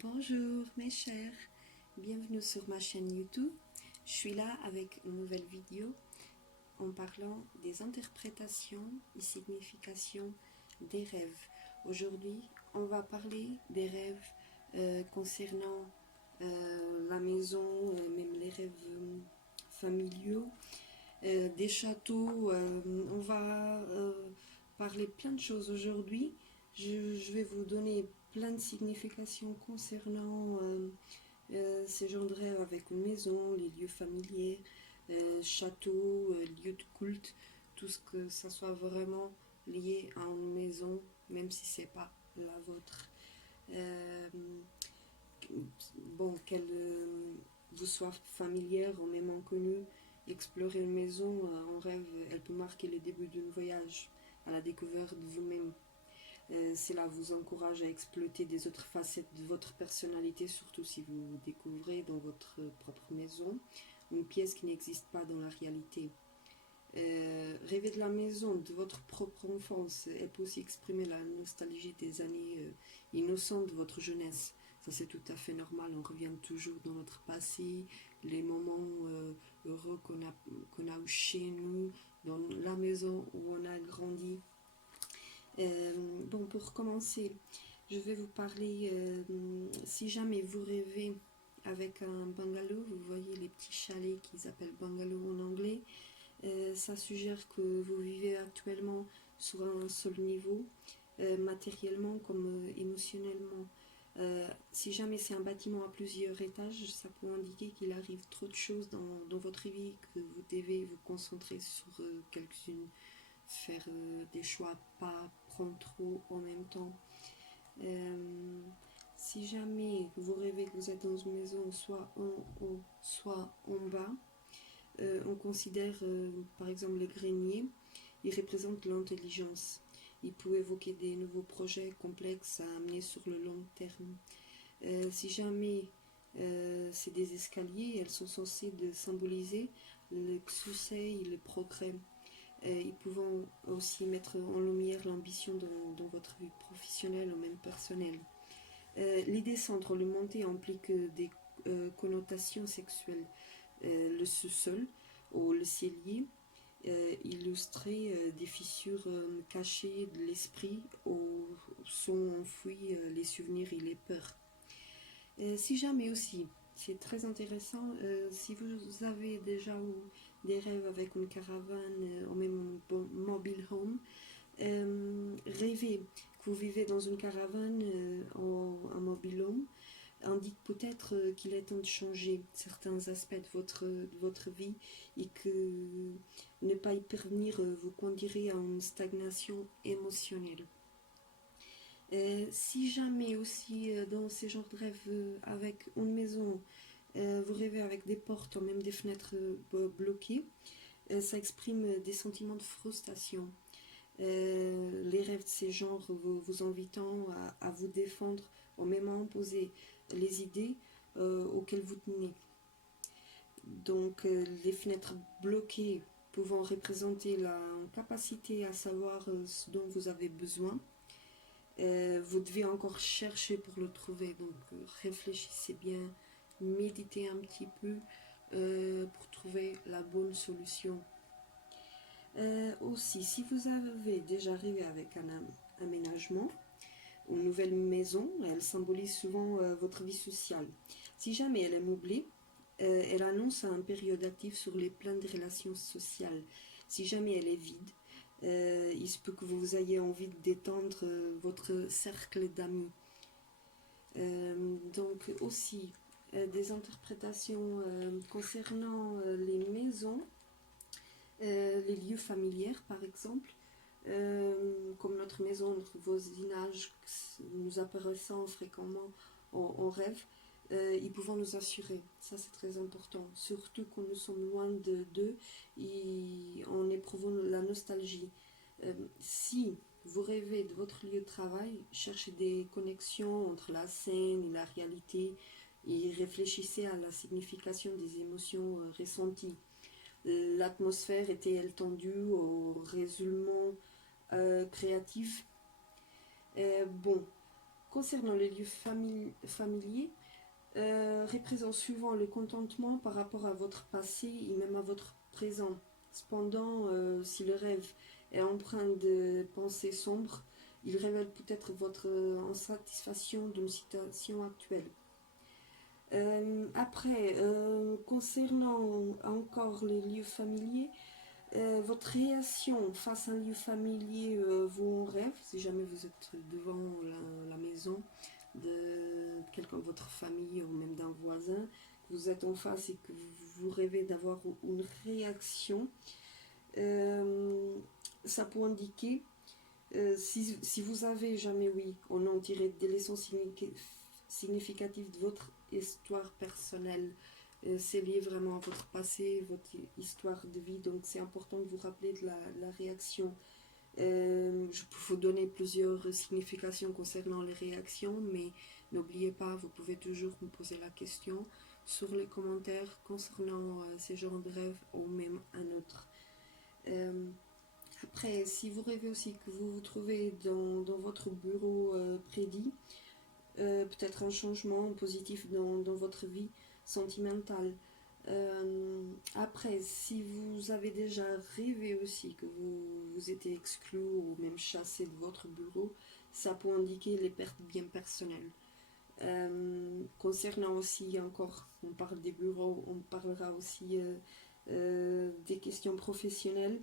Bonjour mes chers, bienvenue sur ma chaîne YouTube. Je suis là avec une nouvelle vidéo en parlant des interprétations et significations des rêves. Aujourd'hui, on va parler des rêves concernant la maison, même les rêves familiaux, des châteaux. On va parler plein de choses aujourd'hui. Je vais vous donner plein de significations concernant ces genres de rêves avec une maison, les lieux familiers, châteaux, lieux de culte, tout ce que ça soit vraiment lié à une maison, même si c'est pas la vôtre. Euh, bon, qu'elle vous soit familière ou même inconnue, explorer une maison en rêve, elle peut marquer le début d'un voyage à la découverte de vous-même. Cela vous encourage à exploiter des autres facettes de votre personnalité, surtout si vous découvrez dans votre propre maison une pièce qui n'existe pas dans la réalité. Rêver de la maison de votre propre enfance, elle peut aussi exprimer la nostalgie des années innocentes de votre jeunesse. Ça, c'est tout à fait normal, on revient toujours dans notre passé, les moments heureux qu'on a eu chez nous, dans la maison où on a grandi. Bon, pour commencer, je vais vous parler, si jamais vous rêvez avec un bungalow, vous voyez les petits chalets qu'ils appellent bungalow en anglais, ça suggère que vous vivez actuellement sur un seul niveau, matériellement comme émotionnellement. Si jamais c'est un bâtiment à plusieurs étages, ça peut indiquer qu'il arrive trop de choses dans votre vie, que vous devez vous concentrer sur quelques-unes, faire des choix, pas prendre trop en même temps. Euh, Si jamais vous rêvez que vous êtes dans une maison soit en haut, soit en bas, on considère par exemple les greniers, ils représentent l'intelligence. Ils peuvent évoquer des nouveaux projets complexes à amener sur le long terme. Si jamais c'est des escaliers, elles sont censées de symboliser le succès et le progrès. Ils peuvent aussi mettre en lumière l'ambition dans votre vie professionnelle ou même personnelle. Les descendre, le monter implique des connotations sexuelles. Le sous-sol ou le cellier illustrait des fissures cachées de l'esprit où sont enfouis les souvenirs et les peurs. Si jamais aussi, c'est très intéressant, si vous avez déjà des rêves avec une caravane ou même un mobile home, rêver que vous vivez dans une caravane ou un mobile home indique peut-être qu'il est temps de changer certains aspects de votre vie et que ne pas y parvenir vous conduirait à une stagnation émotionnelle. Si jamais aussi dans ces genres de rêves avec une maison, vous rêvez avec des portes ou même des fenêtres bloquées, ça exprime des sentiments de frustration. Les rêves de ces genres vous invitant à vous défendre ou même à imposer les idées auxquelles vous tenez. Donc les fenêtres bloquées pouvant représenter la capacité à savoir ce dont vous avez besoin. Vous devez encore chercher pour le trouver, donc réfléchissez bien, méditez un petit peu pour trouver la bonne solution. Aussi, si vous avez déjà rêvé avec un aménagement, une nouvelle maison, elle symbolise souvent votre vie sociale. Si jamais elle est meublée, elle annonce un période active sur les plans de relations sociales. Si jamais elle est vide, il se peut que vous ayez envie d'étendre votre cercle d'amis. Donc aussi, des interprétations concernant les maisons, les lieux familiers par exemple, comme notre maison, notre voisinage, nous apparaissant fréquemment en rêve, ils pouvons nous assurer. Ça, c'est très important. Surtout quand nous sommes loin d'eux et en éprouvant la nostalgie. Si vous rêvez de votre lieu de travail, cherchez des connexions entre la scène et la réalité et réfléchissez à la signification des émotions ressenties. L'atmosphère était-elle tendue au résolument créatif. Bon, Concernant les lieux familiers, représente souvent le contentement par rapport à votre passé et même à votre présent. Cependant, si le rêve est empreint de pensées sombres, il révèle peut-être votre insatisfaction d'une situation actuelle. Concernant encore les lieux familiers, votre réaction face à un lieu familier vaut en rêve, si jamais vous êtes devant la maison de quelqu'un de votre famille ou même d'un voisin, que vous êtes en face et que vous rêvez d'avoir une réaction, ça peut indiquer, si vous avez jamais, oui, on en tiré des leçons significatives de votre histoire personnelle, c'est lié vraiment à votre passé, votre histoire de vie, donc c'est important de vous rappeler de la réaction. Je peux vous donner plusieurs significations concernant les réactions, mais n'oubliez pas, vous pouvez toujours me poser la question sur les commentaires concernant ces genres de rêves ou même un autre. Après, si vous rêvez aussi que vous vous trouvez dans votre bureau prédit, peut-être un changement positif dans votre vie sentimentale. Après, si vous avez déjà rêvé aussi que vous étiez exclu ou même chassé de votre bureau, ça peut indiquer les pertes bien personnelles. Concernant aussi encore, on parle des bureaux, on parlera aussi des questions professionnelles.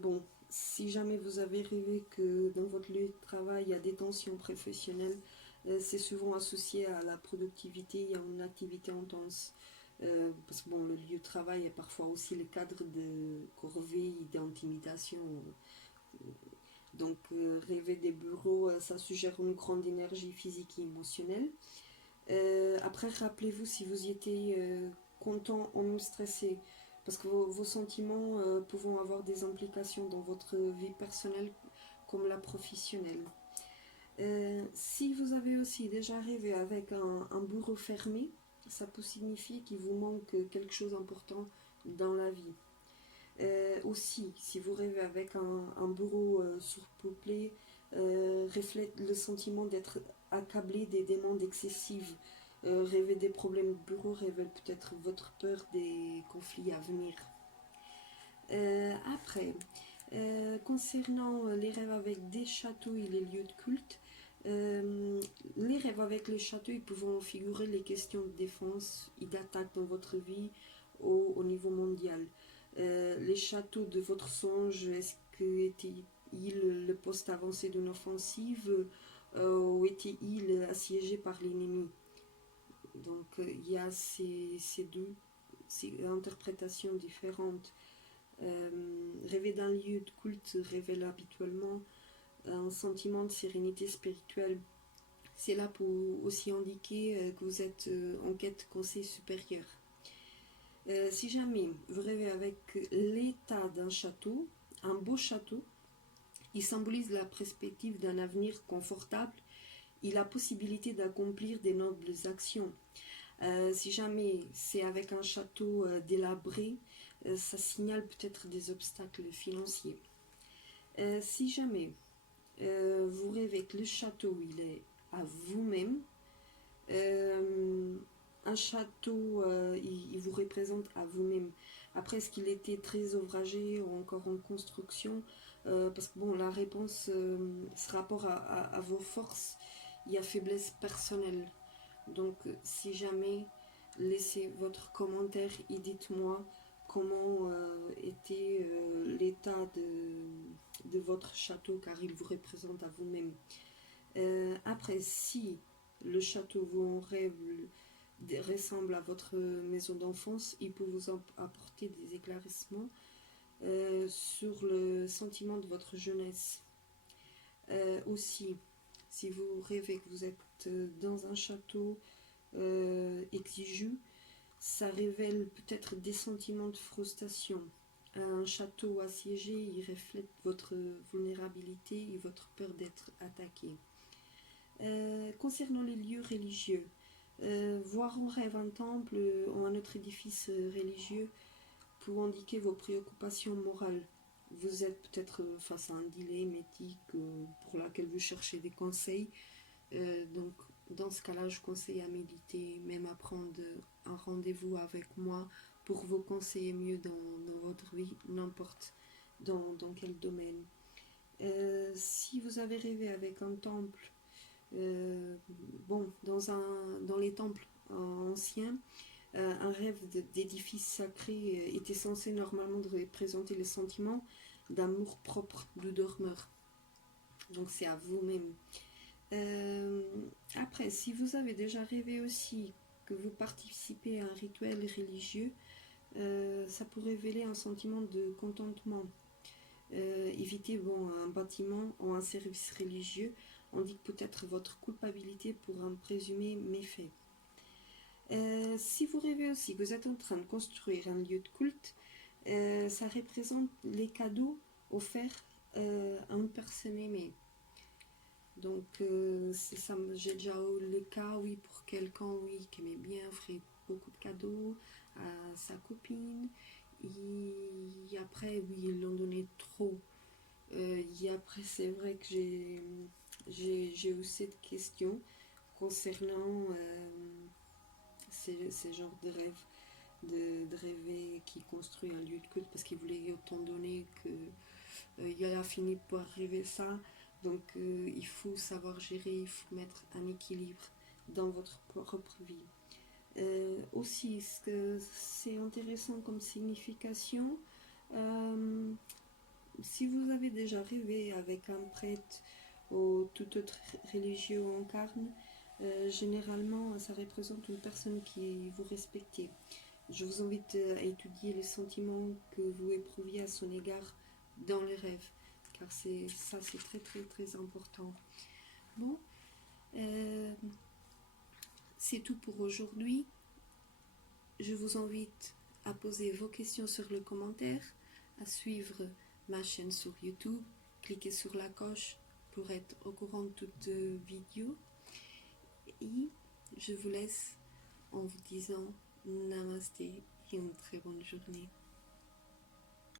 Bon, si jamais vous avez rêvé que dans votre lieu de travail il y a des tensions professionnelles, c'est souvent associé à la productivité et à une activité intense. Parce que bon, le lieu de travail est parfois aussi le cadre de corvée et d'intimidation. Donc, rêver des bureaux, ça suggère une grande énergie physique et émotionnelle. Après, rappelez-vous si vous y étiez content ou même stressé, parce que vos sentiments peuvent avoir des implications dans votre vie personnelle comme la professionnelle. Si vous avez aussi déjà rêvé avec un bureau fermé, ça peut signifier qu'il vous manque quelque chose d'important dans la vie. Aussi, si vous rêvez avec un bureau surpeuplé, reflète le sentiment d'être accablé des demandes excessives. Rêver des problèmes de bureau révèle peut-être votre peur des conflits à venir. Concernant les rêves avec des châteaux et les lieux de culte, les rêves avec les châteaux, ils peuvent figurer les questions de défense et d'attaque dans votre vie au niveau mondial. Les châteaux de votre songe, est-ce que était-il le poste avancé d'une offensive ou était-il assiégé par l'ennemi? Donc il y a ces deux interprétations différentes. Rêver d'un lieu de culte révèle habituellement un sentiment de sérénité spirituelle. C'est là pour aussi indiquer que vous êtes en quête de conseil supérieur. Si jamais vous rêvez avec l'état d'un château, un beau château, il symbolise la perspective d'un avenir confortable et la possibilité d'accomplir des nobles actions. Si jamais c'est avec un château délabré, ça signale peut-être des obstacles financiers. Si jamais vous rêvez que le château il est à vous-même, un château il vous représente à vous-même. Après, est-ce qu'il était très ouvragé ou encore en construction, parce que bon, la réponse ce rapport à vos forces et à faiblesse personnelle. Donc si jamais, laissez votre commentaire et dites-moi comment était l'état de votre château, car il vous représente à vous-même. Après, si le château vous en rêve ressemble à votre maison d'enfance, il peut vous apporter des éclaircissements sur le sentiment de votre jeunesse. Aussi, si vous rêvez que vous êtes dans un château exigu, ça révèle peut-être des sentiments de frustration. Un château assiégé, il reflète votre vulnérabilité et votre peur d'être attaqué. Concernant les lieux religieux, voir en rêve un temple ou un autre édifice religieux peut indiquer vos préoccupations morales. Vous êtes peut-être face à un dilemme éthique pour lequel vous cherchez des conseils. Donc dans ce cas-là, je conseille à méditer, même à prendre un rendez-vous avec moi pour vous conseiller mieux dans votre vie, n'importe dans quel domaine. Si vous avez rêvé avec un temple, bon, dans les temples anciens, un rêve d'édifice sacré était censé normalement représenter le sentiment d'amour propre du dormeur. Donc c'est à vous-même. Après, si vous avez déjà rêvé aussi que vous participez à un rituel religieux, ça peut révéler un sentiment de contentement. Évitez un bâtiment ou un service religieux indique peut-être votre culpabilité pour un présumé méfait. Si vous rêvez aussi que vous êtes en train de construire un lieu de culte, ça représente les cadeaux offerts à une personne aimée. Donc, c'est ça, j'ai déjà eu le cas, oui, pour quelqu'un, oui, qui aimait bien offrir beaucoup de cadeaux à sa copine. Et après, oui, ils l'ont donné trop. Et après, c'est vrai que j'ai eu cette question concernant ces genres de rêves, de rêver qui construit un lieu de culte parce qu'il voulait autant donner que il a fini par arriver ça. Donc il faut savoir gérer, il faut mettre un équilibre dans votre propre vie. Aussi, ce que c'est intéressant comme signification, euh, si vous avez déjà rêvé avec un prêtre ou tout autre religieux incarne, généralement ça représente une personne qui vous respectez. Je vous invite à étudier les sentiments que vous éprouviez à son égard dans les rêves, car c'est très très très important. Bon, euh, c'est tout pour aujourd'hui. Je vous invite à poser vos questions sur le commentaire, à suivre ma chaîne sur YouTube, cliquez sur la cloche pour être au courant de toutes vidéos. Et je vous laisse en vous disant Namasté et une très bonne journée.